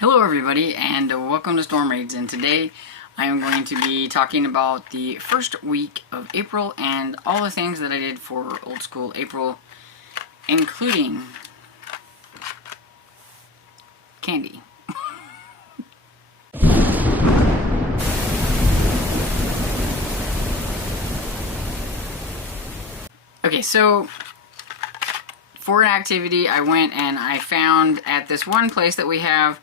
Hello everybody and welcome to Storm Raids, and today I am going to be talking about the first week of April and all the things that I did for old school April, including candy. Okay, so for an activity I went and I found at this one place that we have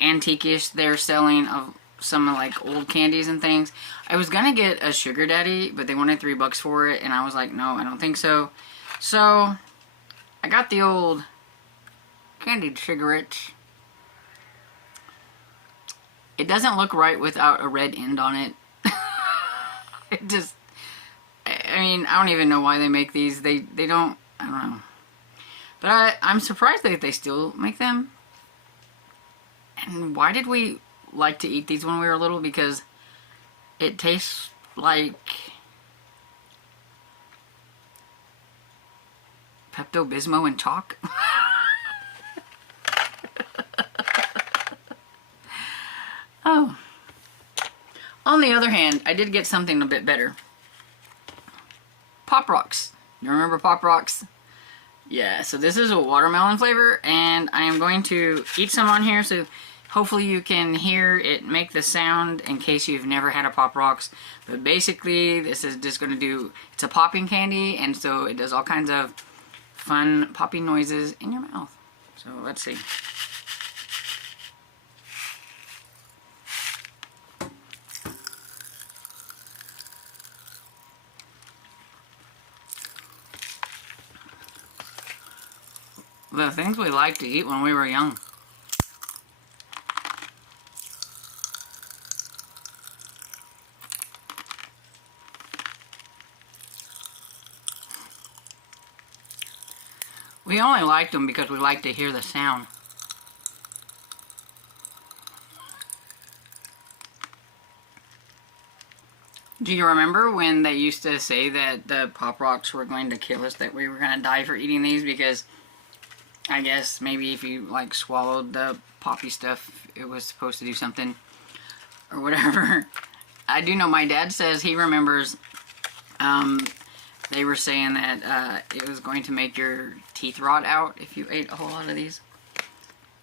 antique-ish, they're selling of some like old candies and things. I was gonna get a sugar daddy, but they wanted $3 for it, and I was like, no, I don't think so. So I got the old candied cigarettes. It doesn't look right without a red end on it. It just, I mean, I don't even know why they make these. They don't, I don't know. But I'm surprised that they still make them. And why did we like to eat these when we were little? Because it tastes like Pepto-Bismol and chalk. Oh. On the other hand, I did get something a bit better. Pop Rocks. You remember Pop Rocks? Yeah, so this is a watermelon flavor, and I am going to eat some on here, so hopefully you can hear it make the sound in case you've never had a Pop Rocks. But basically, this is just going to do, it's a popping candy, and so it does all kinds of fun popping noises in your mouth. So let's see. The things we liked to eat when we were young. We only liked them because we liked to hear the sound. Do you remember when they used to say that the Pop Rocks were going to kill us, that we were going to die for eating these? Because I guess maybe if you like swallowed the poppy stuff, it was supposed to do something or whatever. I do know my dad says he remembers they were saying that it was going to make your teeth rot out if you ate a whole lot of these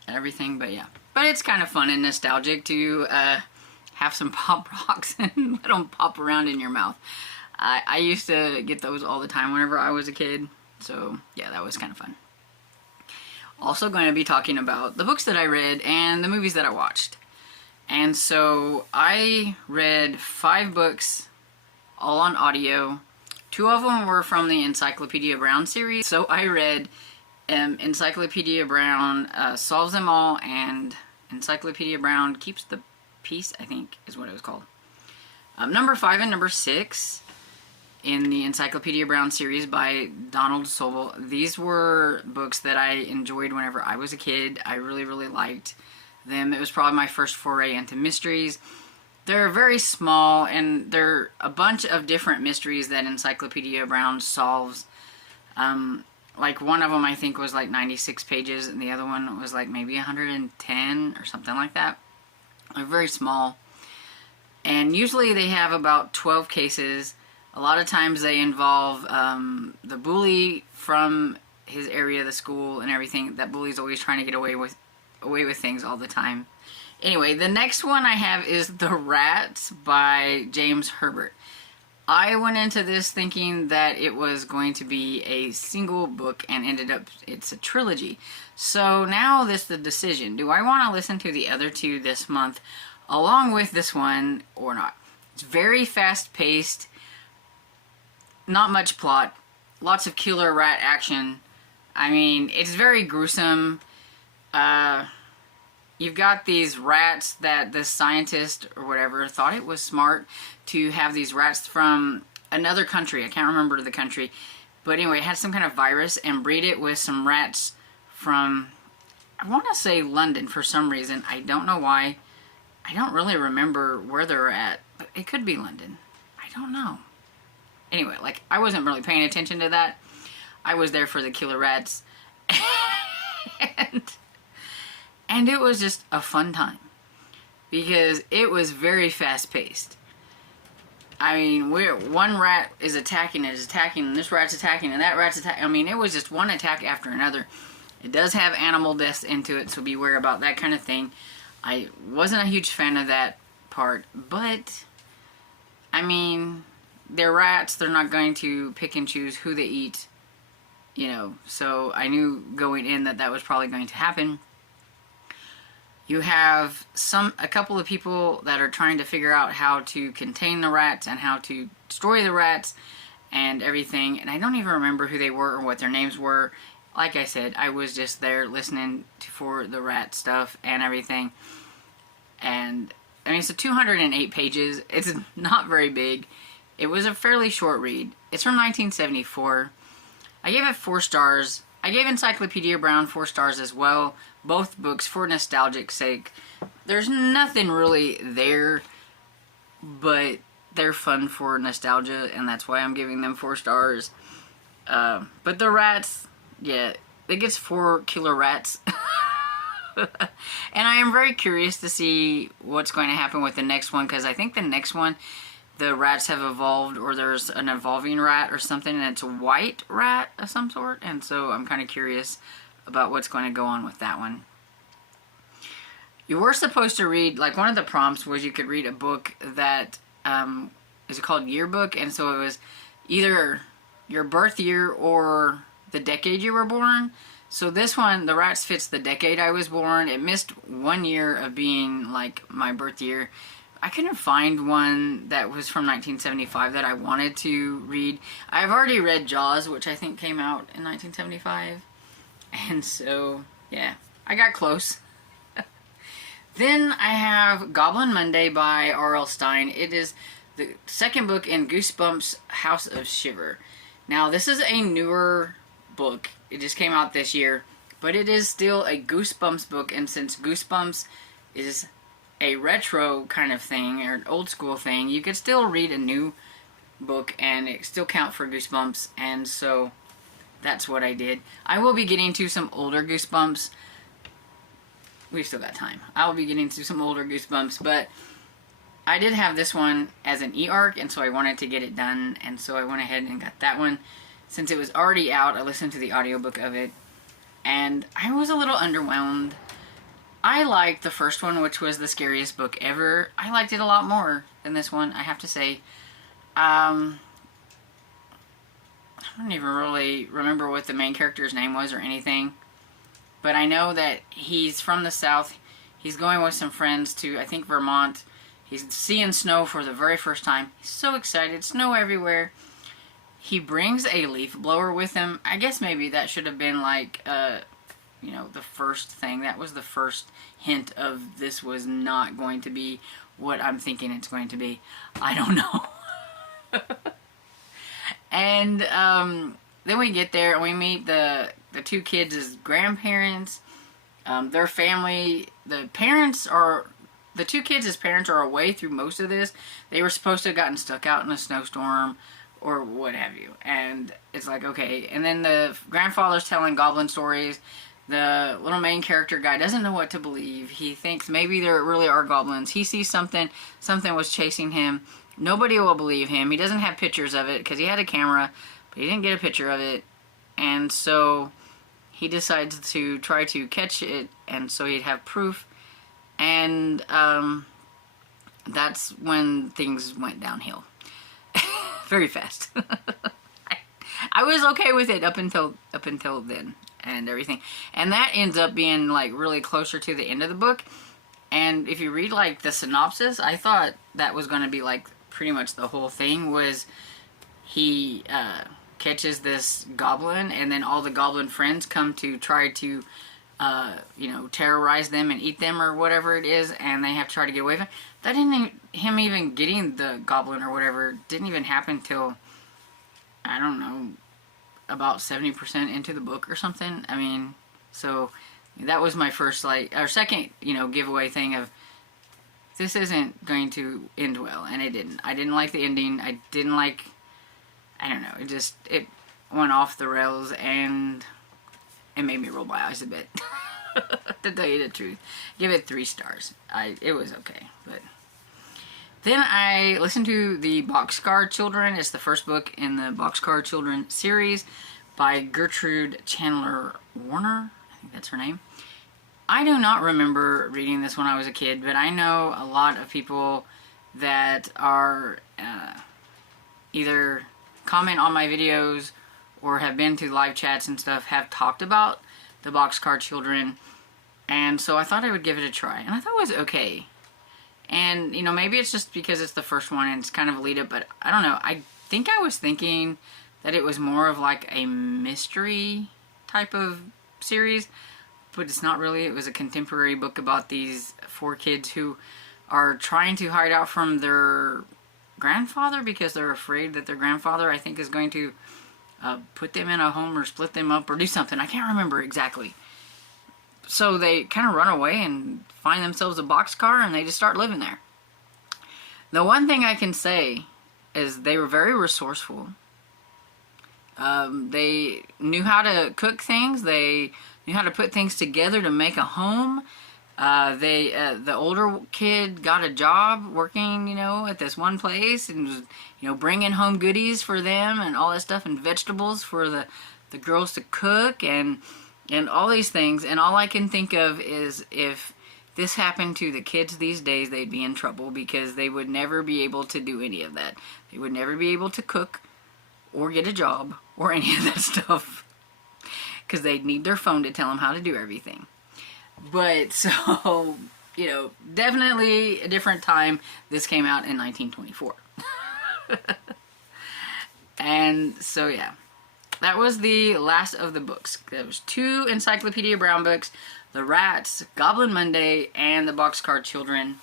and everything. But yeah, but it's kind of fun and nostalgic to have some Pop Rocks and let them pop around in your mouth. I used to get those all the time whenever I was a kid, so yeah, that was kind of fun. Also going to be talking about the books that I read and the movies that I watched. And so I read 5 books, all on audio. 2 of them were from the Encyclopedia Brown series. So I read Encyclopedia Brown Solves Them All and Encyclopedia Brown Keeps the Peace, I think is what it was called. Number 5 and number 6 in the Encyclopedia Brown series by Donald Sobel. These were books that I enjoyed whenever I was a kid. I really, really liked them. It was probably my first foray into mysteries. They're very small, and they're a bunch of different mysteries that Encyclopedia Brown solves. Like one of them I think was like 96 pages, and the other one was like maybe 110 or something like that. They're very small. And usually they have about 12 cases. A lot of times they involve the bully from his area, the school, and everything. That bully's always trying to get away with things all the time. Anyway, the next one I have is The Rats by James Herbert. I went into this thinking that it was going to be a single book, and ended up it's a trilogy. So now this is the decision. Do I want to listen to the other 2 this month along with this one or not? It's very fast-paced. Not much plot, lots of killer rat action. I mean, it's very gruesome. You've got these rats that this scientist or whatever thought it was smart to have these rats from another country. I can't remember the country. But anyway, it had some kind of virus and breed it with some rats from, I want to say London for some reason. I don't know why. I don't really remember where they're at, but it could be London. I don't know. Anyway, like, I wasn't really paying attention to that. I was there for the killer rats. And And it was just a fun time because it was very fast paced. I mean, one rat is attacking, and this rat's attacking, and that rat's attacking. I mean, it was just one attack after another. It does have animal deaths into it, so beware about that kind of thing. I wasn't a huge fan of that part, but, I mean, they're rats. They're not going to pick and choose who they eat, you know, so I knew going in that was probably going to happen. You have a couple of people that are trying to figure out how to contain the rats and how to destroy the rats and everything. And I don't even remember who they were or what their names were. Like I said, I was just there listening for the rat stuff and everything. And, I mean, it's 208 pages. It's not very big. It was a fairly short read. It's from 1974. I gave it 4 stars. I gave Encyclopedia Brown 4 stars as well. Both books for nostalgic sake. There's nothing really there, but they're fun for nostalgia, and that's why I'm giving them 4 stars. But the rats, yeah, it gets 4 killer rats. And I am very curious to see what's going to happen with the next one, because I think the next one, the rats have evolved, or there's an evolving rat or something, and it's a white rat of some sort, and so I'm kind of curious about what's going to go on with that one. You were supposed to read, like, one of the prompts was you could read a book that is called Yearbook, and so it was either your birth year or the decade you were born. So this one, the rats fits the decade I was born. It missed 1 year of being, like, my birth year. I couldn't find one that was from 1975 that I wanted to read. I've already read Jaws, which I think came out in 1975. And so, yeah, I got close. Then I have Goblin Monday by R.L. Stine. It is the second book in Goosebumps House of Shiver. Now, this is a newer book. It just came out this year. But it is still a Goosebumps book. And since Goosebumps is a retro kind of thing, or an old school thing, you could still read a new book and it still count for Goosebumps. And so that's what I did. I will be getting to some older Goosebumps. We've still got time. I will be getting to some older Goosebumps, but I did have this one as an e-arc, and so I wanted to get it done, and so I went ahead and got that one. Since it was already out, I listened to the audiobook of it, and I was a little underwhelmed. I liked the first one, which was the scariest book ever. I liked it a lot more than this one, I have to say. I don't even really remember what the main character's name was or anything. But I know that he's from the South. He's going with some friends to, I think, Vermont. He's seeing snow for the very first time. He's so excited. Snow everywhere. He brings a leaf blower with him. I guess maybe that should have been like, you know, the first thing. That was the first hint of this was not going to be what I'm thinking it's going to be. I don't know. And then we get there and we meet the 2 kids' grandparents. Their family, the 2 kids' parents are away through most of this. They were supposed to have gotten stuck out in a snowstorm or what have you. And it's like, okay. And then the grandfather's telling goblin stories. The little main character guy doesn't know what to believe. He thinks maybe there really are goblins. He sees something was chasing him. Nobody will believe him. He doesn't have pictures of it because he had a camera, but he didn't get a picture of it. And so he decides to try to catch it, and so he'd have proof. And that's when things went downhill. Very fast. I was okay with it up until then and everything. And that ends up being like really closer to the end of the book. And if you read like the synopsis, I thought that was going to be like pretty much the whole thing was he catches this goblin, and then all the goblin friends come to try to, you know, terrorize them and eat them or whatever it is, and they have to try to get away from him. That didn't him even getting the goblin or whatever didn't even happen till, I don't know, about 70% into the book or something. I mean, so that was my first, like, or second, you know, giveaway thing of this isn't going to end well, and it didn't. I didn't like the ending. I didn't like, I don't know, it went off the rails, and it made me roll my eyes a bit. To tell you the truth. Give it 3 stars. It was okay, but... Then I listened to the Boxcar Children. It's the first book in the Boxcar Children series by Gertrude Chandler Warner. I think that's her name. I do not remember reading this when I was a kid, but I know a lot of people that are either comment on my videos or have been to live chats and stuff have talked about the Boxcar Children, and so I thought I would give it a try, and I thought it was okay. And, you know, maybe it's just because it's the first one and it's kind of a lead up, but I don't know. I think I was thinking that it was more of like a mystery type of series, but it's not really. It was a contemporary book about these 4 kids who are trying to hide out from their grandfather because they're afraid that their grandfather, I think, is going to put them in a home or split them up or do something. I can't remember exactly. So they kind of run away and find themselves a boxcar and they just start living there. The one thing I can say is they were very resourceful. They knew how to cook things. They knew how to put things together to make a home. The older kid got a job working, you know, at this one place and was, you know, bringing home goodies for them and all that stuff and vegetables for the girls to cook and all these things. And all I can think of is if this happened to the kids these days, they'd be in trouble because they would never be able to do any of that. They would never be able to cook or get a job or any of that stuff because they'd need their phone to tell them how to do everything. But so, you know, definitely a different time. This came out in 1924. And so, yeah. That was the last of the books. There was 2 Encyclopedia Brown books, The Rats, Goblin Monday, and the Boxcar Children.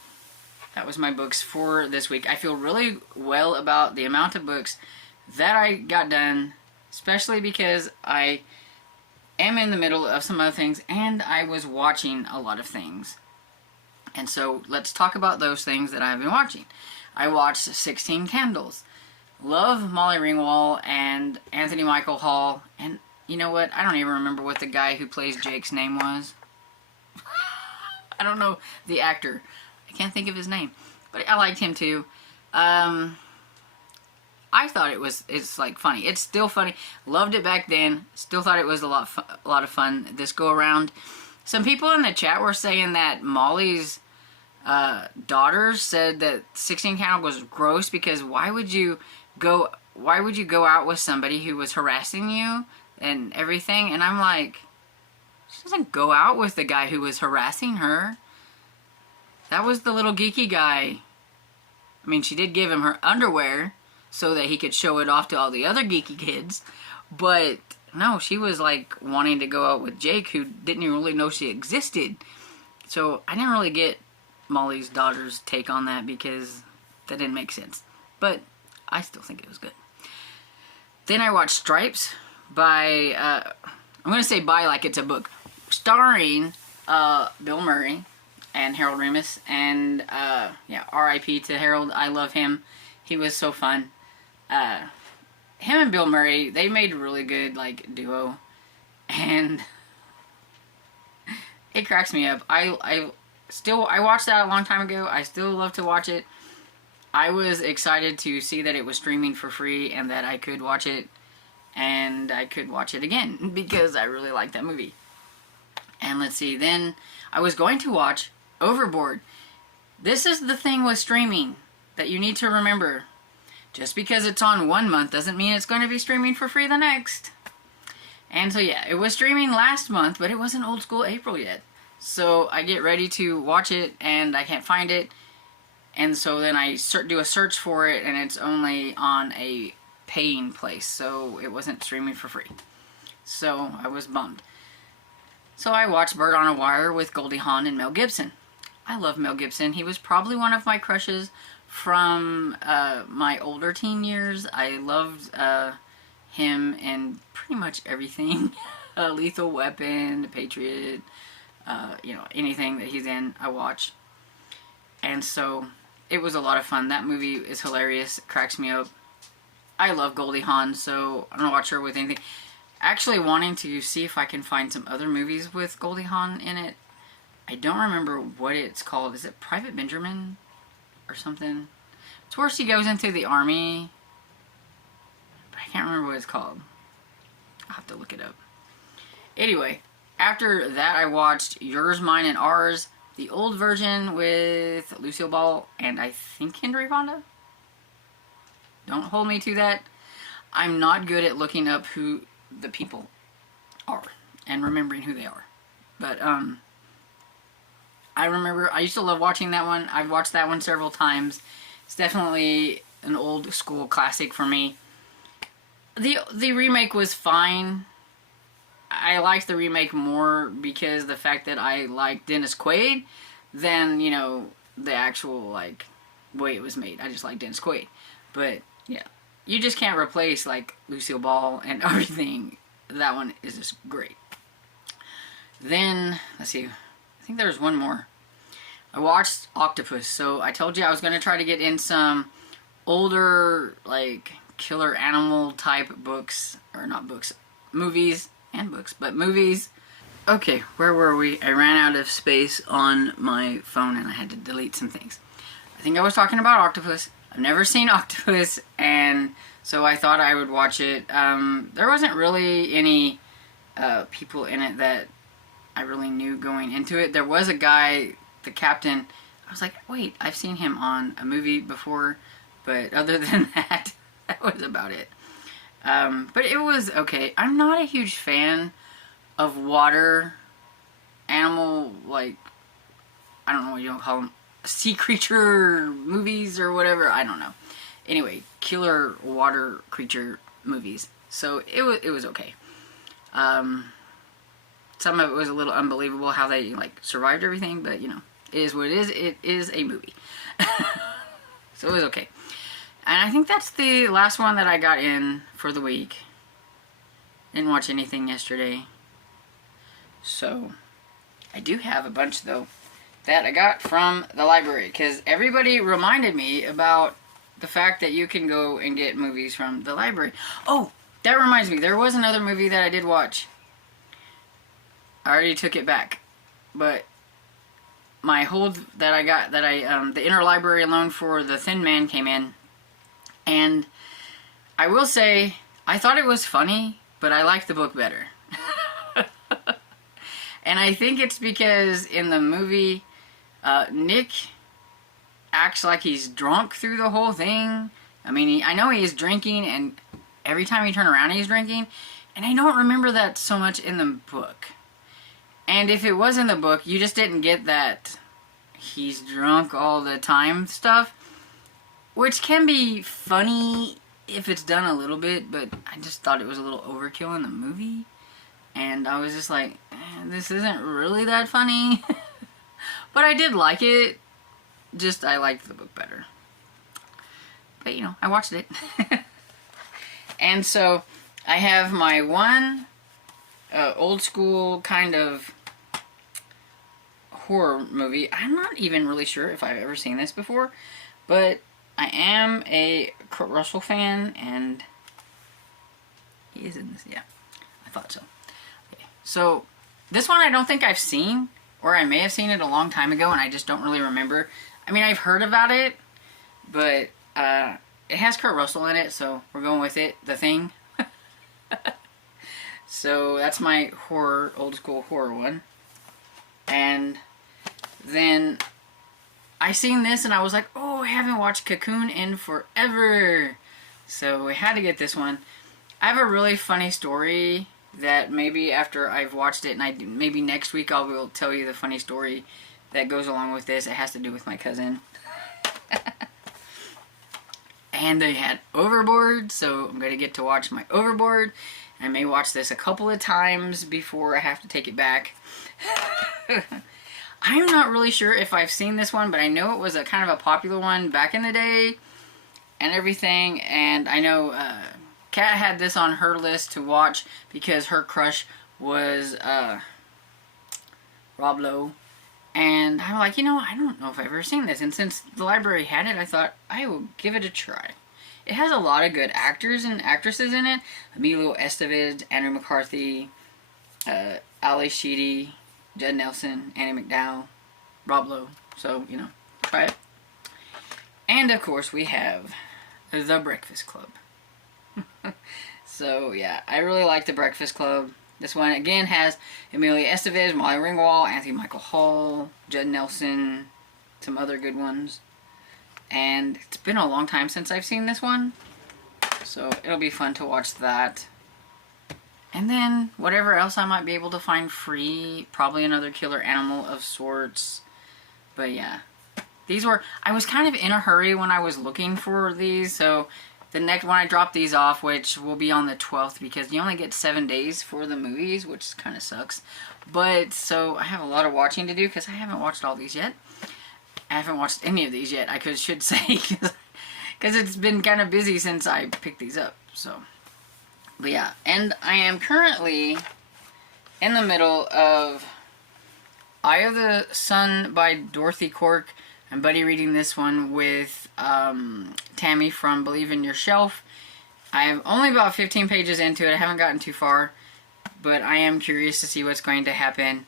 That was my books for this week. I feel really well about the amount of books that I got done, especially because I am in the middle of some other things, and I was watching a lot of things. And so, let's talk about those things that I've been watching. I watched 16 Candles. Love Molly Ringwald and Anthony Michael Hall, and you know what? I don't even remember what the guy who plays Jake's name was. I don't know the actor. I can't think of his name, but I liked him too. I thought it's like funny. It's still funny. Loved it back then. Still thought it was a lot of fun this go around. Some people in the chat were saying that Molly's daughter said that 16 Candles was gross because why would you go out with somebody who was harassing you and everything? And I'm like, she doesn't go out with the guy who was harassing her. That was the little geeky guy. I mean, she did give him her underwear so that he could show it off to all the other geeky kids, but no, she was like wanting to go out with Jake, who didn't even really know she existed. So I didn't really get Molly's daughter's take on that because that didn't make sense, but I still think it was good. Then I watched Stripes by, I'm going to say by like it's a book, starring Bill Murray and Harold Ramis, and yeah, R.I.P. to Harold. I love him. He was so fun. Him and Bill Murray, they made a really good like duo, and it cracks me up. I watched that a long time ago. I still love to watch it. I was excited to see that it was streaming for free and that I could watch it, and I could watch it again because I really like that movie. And let's see, then I was going to watch Overboard. This is the thing with streaming that you need to remember. Just because it's on one month doesn't mean it's going to be streaming for free the next. And so yeah, it was streaming last month, but it wasn't Old School April yet. So I get ready to watch it and I can't find it. And so then I do a search for it and it's only on a paying place. So it wasn't streaming for free. So I was bummed. So I watched Bird on a Wire with Goldie Hawn and Mel Gibson. I love Mel Gibson. He was probably one of my crushes from my older teen years. I loved him in pretty much everything. Lethal Weapon, The Patriot, you know, anything that he's in, I watch. And so it was a lot of fun. That movie is hilarious. It cracks me up. I love Goldie Hawn, so I'm gonna watch her with anything. actually wanting to see if I can find some other movies with Goldie Hawn in it. I don't remember what it's called. Is it Private Benjamin or something? It's where she goes into the army, but I can't remember what it's called. I'll have to look it up. Anyway, after that I watched Yours, Mine, and Ours, the old version with Lucille Ball and I think Henry Fonda. Don't hold me to that. I'm not good at looking up who the people are and remembering who they are. But, I remember, I used to love watching that one. I've watched that one several times. It's definitely an old school classic for me. The remake was fine. I liked the remake more because the fact that I liked Dennis Quaid than, you know, the actual, like, way it was made. I just like Dennis Quaid. But, yeah. You just can't replace, like, Lucille Ball and everything. That one is just great. Then, let's see. I think there's one more. I watched Octopus. So, I told you I was going to try to get in some older, like, killer animal type books. Or not books. Movies. And books. But movies. Okay, where were we? I ran out of space on my phone and I had to delete some things. I think I was talking about Octopus. I've never seen Octopus, and so I thought I would watch it. There wasn't really any people in it that I really knew going into it. There was a guy, the captain. I was like, wait, I've seen him on a movie before, but other than that, that was about it. But it was okay. I'm not a huge fan of water animal, like, I don't know what you call them, sea creature movies or whatever. I don't know. Anyway, killer water creature movies. So it was okay. Some of it was a little unbelievable how they like survived everything, but you know, it is what it is. It is a movie. So it was okay. And I think that's the last one that I got in for the week. Didn't watch anything yesterday. So I do have a bunch though that I got from the library, because everybody reminded me about the fact that you can go and get movies from the library. Oh, that reminds me, there was another movie that I did watch. I already took it back, but my hold that I got, that the interlibrary loan for The Thin Man came in, and I will say, I thought it was funny, but I liked the book better. And I think it's because in the movie, Nick acts like he's drunk through the whole thing. I mean, I know he is drinking, and every time you turn around he's drinking, and I don't remember that so much in the book. And if it was in the book, you just didn't get that he's drunk all the time stuff, which can be funny if it's done a little bit, but I just thought it was a little overkill in the movie. And I was just like, this isn't really that funny. But I did like it. Just, I liked the book better. But, you know, I watched it. And so, I have my one old school kind of horror movie. I'm not even really sure if I've ever seen this before. But I am a Kurt Russell fan. And he is in this. Yeah, I thought so. Okay. So, this one I don't think I've seen. Or I may have seen it a long time ago and I just don't really remember. I mean, I've heard about it, but it has Kurt Russell in it, so we're going with it. The Thing. So that's my horror, old school horror one. And then I seen this and I was like, oh, I haven't watched Cocoon in forever. So we had to get this one. I have a really funny story that maybe after I've watched it, and maybe next week I will tell you the funny story that goes along with this. It has to do with my cousin. And they had Overboard, so I'm going to get to watch my Overboard. I may watch this a couple of times before I have to take it back. I'm not really sure if I've seen this one, but I know it was a kind of a popular one back in the day and everything, and I know Kat had this on her list to watch because her crush was Rob Lowe. And I'm like, you know, I don't know if I've ever seen this. And since the library had it, I thought I will give it a try. It has a lot of good actors and actresses in it. Emilio Estevez, Andrew McCarthy, Ali Sheedy, Judd Nelson, Annie McDowell, Rob Lowe. So, you know, try it. And, of course, we have The Breakfast Club. So, yeah, I really like The Breakfast Club. This one, again, has Emilio Estevez, Molly Ringwald, Anthony Michael Hall, Judd Nelson, some other good ones. And it's been a long time since I've seen this one, so it'll be fun to watch that. And then whatever else I might be able to find free, probably another killer animal of sorts. But yeah, these were, I was kind of in a hurry when I was looking for these, so the next one I dropped these off, which will be on the 12th, because you only get 7 days for the movies, which kind of sucks. But, so I have a lot of watching to do, because I haven't watched all these yet. I haven't watched any of these yet, I should say, because it's been kind of busy since I picked these up, so. But yeah, and I am currently in the middle of Eye of the Sun by Dorothy Cork. I'm buddy reading this one with Tammy from Believe in Your Shelf. I am only about 15 pages into it, I haven't gotten too far, but I am curious to see what's going to happen.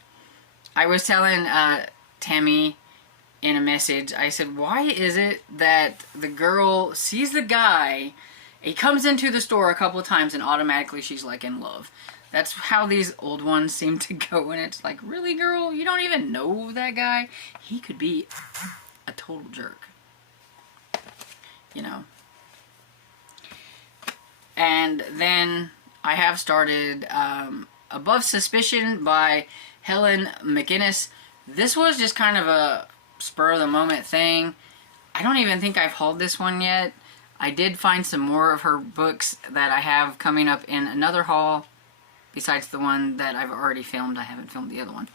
I was telling Tammy in a message, I said, why is it that the girl sees the guy, he comes into the store a couple of times and automatically she's like in love? That's how these old ones seem to go, and it's like, really, girl? You don't even know that guy? He could be a total jerk. You know? And then I have started Above Suspicion by Helen McInnes. This was just kind of a spur of the moment thing. I don't even think I've hauled this one yet. I did find some more of her books that I have coming up in another haul, besides the one that I've already filmed. I haven't filmed the other one.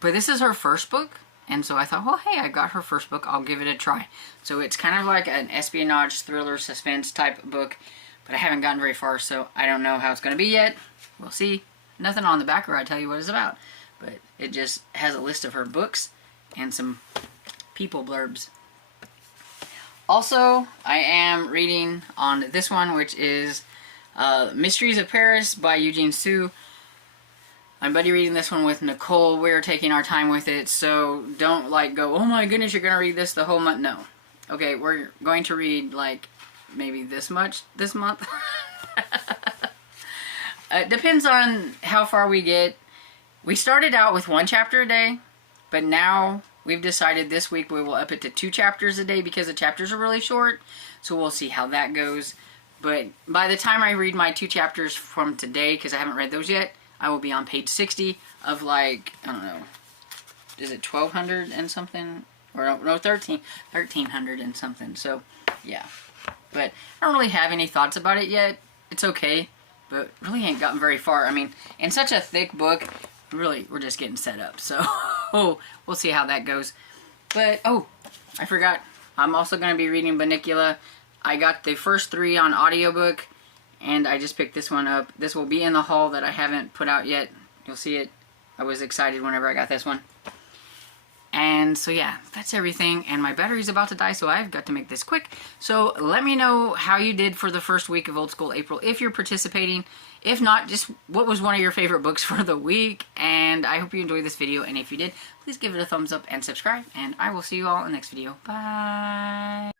But this is her first book, and so I thought, well, hey, I got her first book, I'll give it a try. So it's kind of like an espionage, thriller, suspense type book, but I haven't gotten very far, so I don't know how it's going to be yet. We'll see. Nothing on the back where I tell you what it's about, but it just has a list of her books and some people blurbs. Also, I am reading on this one, which is Mysteries of Paris by Eugene Sue. I'm buddy reading this one with Nicole. We're taking our time with it, so don't like go, oh my goodness, you're going to read this the whole month. No. Okay, we're going to read like maybe this much this month. It depends on how far we get. We started out with 1 chapter a day, but now we've decided this week we will up it to 2 chapters a day because the chapters are really short, so we'll see how that goes. But by the time I read my 2 chapters from today, because I haven't read those yet, I will be on page 60 of like, I don't know, is it 1,200 and something? Or no, 1,300 and something, so yeah. But I don't really have any thoughts about it yet. It's okay, but really ain't gotten very far. I mean, in such a thick book, really, we're just getting set up, so we'll see how that goes. But, oh, I forgot. I'm also going to be reading Bunnicula. I got the first 3 on audiobook, and I just picked this one up. This will be in the haul that I haven't put out yet. You'll see it. I was excited whenever I got this one. And so yeah, that's everything. And my battery's about to die, so I've got to make this quick. So let me know how you did for the first week of Old School April, if you're participating. If not, just what was one of your favorite books for the week. And I hope you enjoyed this video. And if you did, please give it a thumbs up and subscribe. And I will see you all in the next video. Bye.